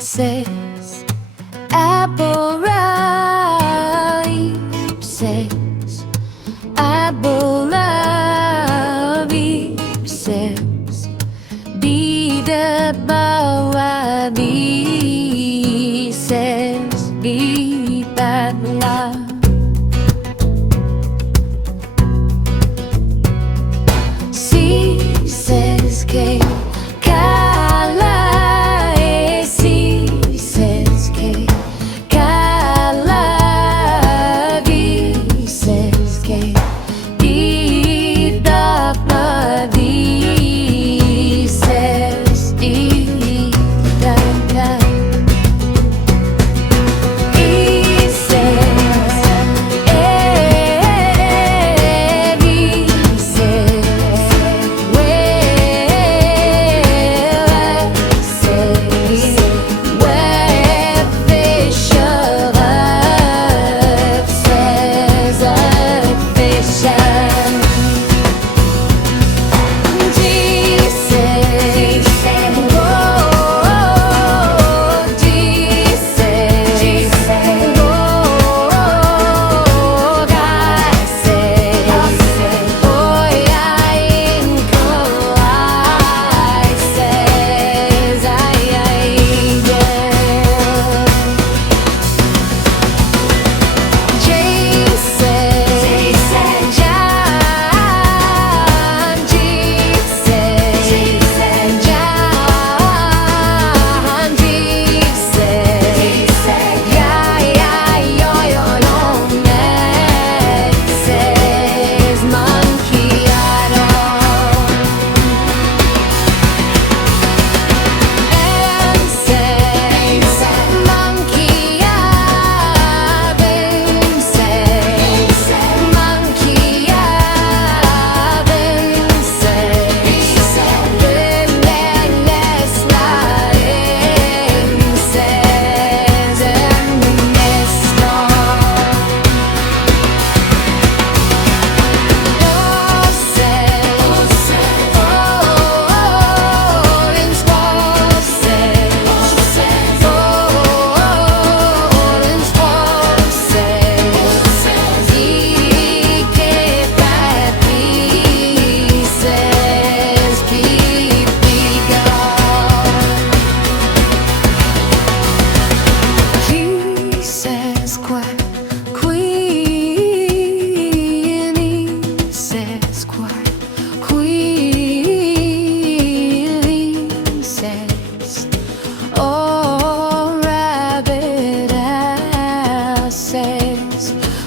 says apple ripe, says apple love, says be the bawa, says be that love. C says K, Kala, C says K, Kala, B says K, D Toddler, D says D Toddler. E says A, B says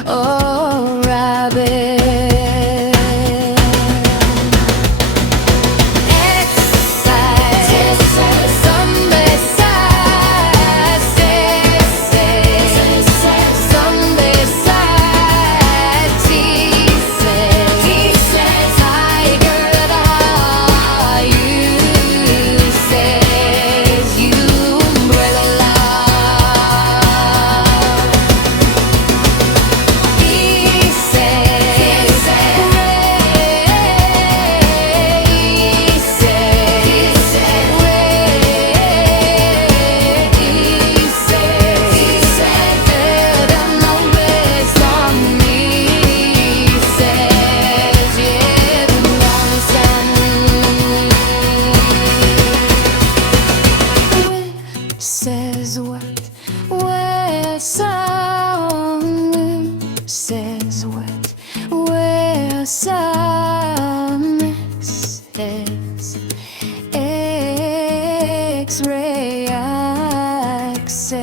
oh, rabbit. X says some beside, says some beside. T says tiger da, you says you umbrella. Says what? Where some says what? Where some says X-ray access.